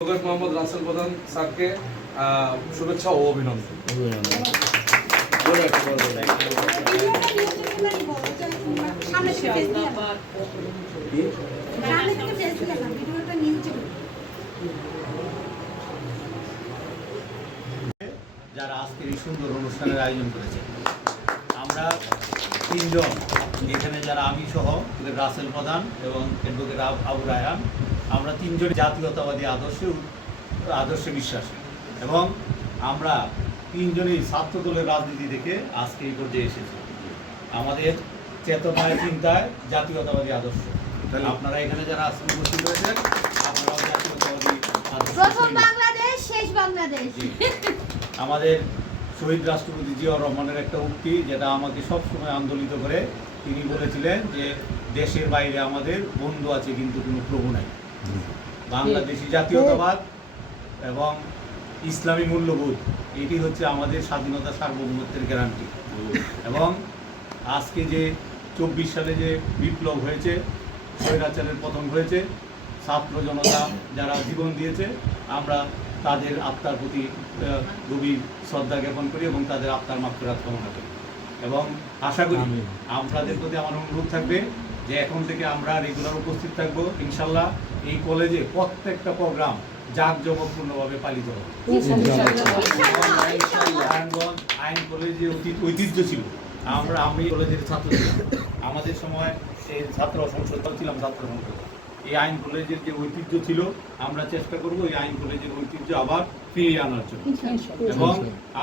মোহাম্মদ রাসেল প্রধান স্যারকে শুভেচ্ছা ও অভিনন্দন। যারা আজকের এই সুন্দর অনুষ্ঠানের আয়োজন করেছে, আমরা তিনজন, এখানে যারা আমি সহ রাসেল প্রধান এবং অ্যাডভোকেট আবু রায়হান আমরা তিনজন জাতীয়তাবাদী আদর্শে আদর্শে বিশ্বাসী। এবং আমরা তিনজনই ছাত্র দলের রাজনীতি দেখে আজকে এই পর্যায়ে এসেছি। আমাদের চেতনায় চিন্তায় জাতীয়তাবাদী আদর্শ। তাহলে আপনারা এখানে যারা আজকে উপস্থিত হয়েছেন আপনারাও জাতীয়তাবাদী প্রথম বাংলাদেশ শেষ বাংলাদেশ। আমাদের শহীদ রাষ্ট্রপতি জিয়াউর রহমানের একটা উক্তি যেটা আমাকে সবসময় আন্দোলিত করে। তিনি বলেছিলেন যে দেশের বাইরে আমাদের বন্ধু আছে কিন্তু কোনো প্রভু নাই। বাংলাদেশি জাতীয়তাবাদ এবং ইসলামী মূল্যবোধ এটি হচ্ছে আমাদের স্বাধীনতা সার্বভৌমত্বের গ্যারান্টি এবং আজকে যে চব্বিশ সালে যে বিপ্লব হয়েছে স্বৈরাচারের পতন হয়েছে ছাত্র জনতা যারা জীবন দিয়েছে আমরা তাদের আত্মার প্রতি গভীর শ্রদ্ধা জ্ঞাপন করি এবং তাদের আত্মার মাত্রাত কামনা করি। এবং আশা করি আপনাদের প্রতি আমার অনুরোধ থাকবে যে এখন থেকে আমরা রেগুলার উপস্থিত থাকব, ইনশাল্লাহ এই কলেজে প্রত্যেকটা প্রোগ্রাম জাঁকজমকপূর্ণভাবে পালিত হবে। নারায়ণগঞ্জ আইন কলেজে অতীত ঐতিহ্য ছিল। আমরা, আমি কলেজের ছাত্র ছিলাম। আমাদের সময় এই ছাত্র সংসদ ছিলাম, ছাত্র সংসদ। এই আইন কলেজের যে ঐতিহ্য ছিল, আমরা চেষ্টা করব এই আইন কলেজের ঐতিহ্য আবার ফিরিয়ে আনার জন্য। এবং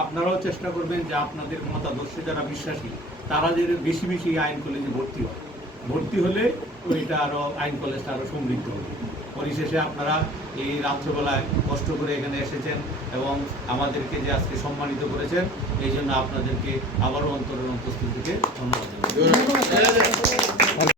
আপনারাও চেষ্টা করবেন যে আপনাদের মতাদর্শে যারা বিশ্বাসী, তারা যে বেশি বেশি আইন কলেজে ভর্তি হয়। ভর্তি হলে ওইটা আরও আইন কলেজটা আরও সমৃদ্ধ হবে পরিশেষে আপনারা এই রাত্রবেলায় কষ্ট করে এখানে এসেছেন এবং আমাদেরকে যে আজকে সম্মানিত করেছেন, এই জন্য আপনাদেরকে আবারও অন্তরের অন্তস্থ থেকে ধন্যবাদ।